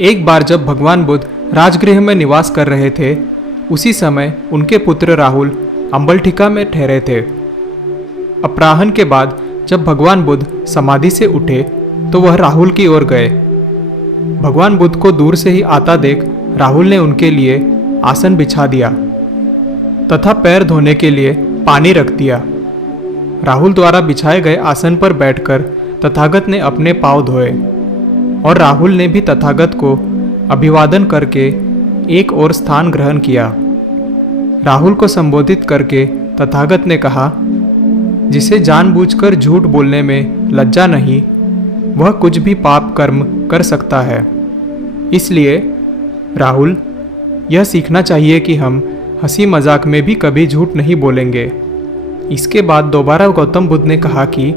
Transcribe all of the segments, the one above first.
एक बार जब भगवान बुद्ध राजगृह में निवास कर रहे थे, उसी समय उनके पुत्र राहुल अम्बलठिका में ठहरे थे। अपराह्न के बाद जब भगवान बुद्ध समाधि से उठे तो वह राहुल की ओर गए। भगवान बुद्ध को दूर से ही आता देख राहुल ने उनके लिए आसन बिछा दिया तथा पैर धोने के लिए पानी रख दिया। राहुल द्वारा बिछाए गए आसन पर बैठकर तथागत ने अपने पांव धोए और राहुल ने भी तथागत को अभिवादन करके एक और स्थान ग्रहण किया। राहुल को संबोधित करके तथागत ने कहा, जिसे जानबूझकर झूठ बोलने में लज्जा नहीं, वह कुछ भी पाप कर्म कर सकता है। इसलिए राहुल, यह सीखना चाहिए कि हम हंसी मजाक में भी कभी झूठ नहीं बोलेंगे। इसके बाद दोबारा गौतम बुद्ध ने कहा कि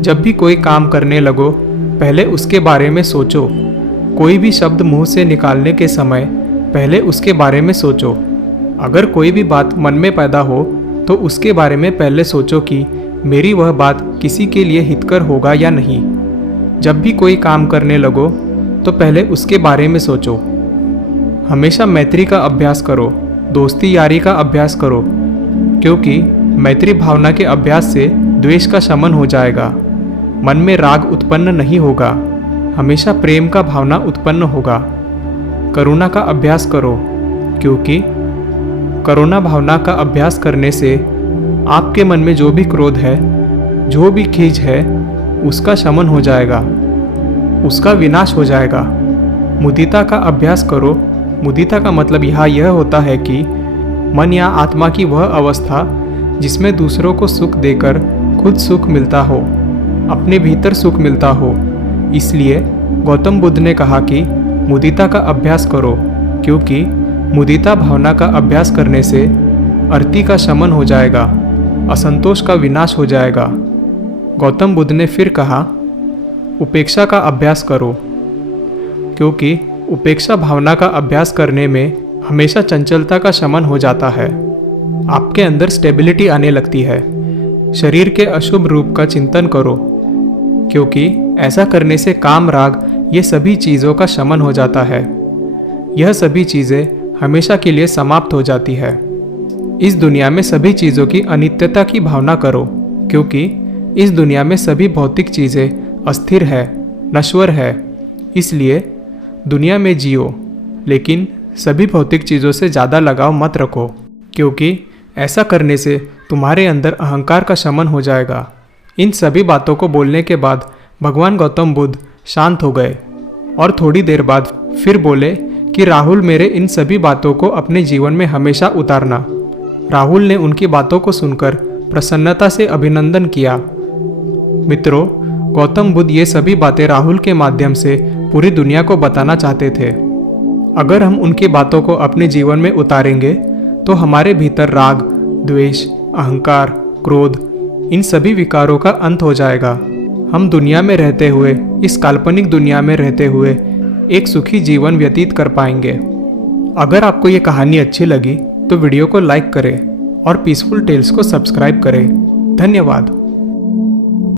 जब भी कोई काम करने लगो, पहले उसके बारे में सोचो। कोई भी शब्द मुंह से निकालने के समय पहले उसके बारे में सोचो। अगर कोई भी बात मन में पैदा हो तो उसके बारे में पहले सोचो कि मेरी वह बात किसी के लिए हितकर होगा या नहीं। जब भी कोई काम करने लगो तो पहले उसके बारे में सोचो। हमेशा मैत्री का अभ्यास करो, दोस्ती यारी का अभ्यास करो, क्योंकि मैत्री भावना के अभ्यास से द्वेष का शमन हो जाएगा। मन में राग उत्पन्न नहीं होगा, हमेशा प्रेम का भावना उत्पन्न होगा। करुणा का अभ्यास करो, क्योंकि करुणा भावना का अभ्यास करने से आपके मन में जो भी क्रोध है, जो भी खींच है, उसका शमन हो जाएगा, उसका विनाश हो जाएगा। मुदिता का अभ्यास करो। मुदिता का मतलब यहाँ यह होता है कि मन या आत्मा की वह अवस्था जिसमें दूसरों को सुख देकर खुद सुख मिलता हो, अपने भीतर सुख मिलता हो। इसलिए गौतम बुद्ध ने कहा कि मुदिता का अभ्यास करो, क्योंकि मुदिता भावना का अभ्यास करने से अर्ति का शमन हो जाएगा, असंतोष का विनाश हो जाएगा। गौतम बुद्ध ने फिर कहा, उपेक्षा का अभ्यास करो, क्योंकि उपेक्षा भावना का अभ्यास करने में हमेशा चंचलता का शमन हो जाता है। आपके अंदर स्टेबिलिटी आने लगती है। शरीर के अशुभ रूप का चिंतन करो, क्योंकि ऐसा करने से काम राग ये सभी चीज़ों का शमन हो जाता है। यह सभी चीज़ें हमेशा के लिए समाप्त हो जाती है। इस दुनिया में सभी चीज़ों की अनित्यता की भावना करो, क्योंकि इस दुनिया में सभी भौतिक चीज़ें अस्थिर है, नश्वर है। इसलिए दुनिया में जियो, लेकिन सभी भौतिक चीज़ों से ज़्यादा लगाव मत रखो, क्योंकि ऐसा करने से तुम्हारे अंदर अहंकार का शमन हो जाएगा। इन सभी बातों को बोलने के बाद भगवान गौतम बुद्ध शांत हो गए और थोड़ी देर बाद फिर बोले कि राहुल, मेरे इन सभी बातों को अपने जीवन में हमेशा उतारना। राहुल ने उनकी बातों को सुनकर प्रसन्नता से अभिनंदन किया। मित्रों, गौतम बुद्ध ये सभी बातें राहुल के माध्यम से पूरी दुनिया को बताना चाहते थे। अगर हम उनकी बातों को अपने जीवन में उतारेंगे तो हमारे भीतर राग, द्वेष, अहंकार, क्रोध, इन सभी विकारों का अंत हो जाएगा। हम दुनिया में रहते हुए, इस काल्पनिक दुनिया में रहते हुए एक सुखी जीवन व्यतीत कर पाएंगे। अगर आपको ये कहानी अच्छी लगी तो वीडियो को लाइक करें और पीसफुल टेल्स को सब्सक्राइब करें। धन्यवाद।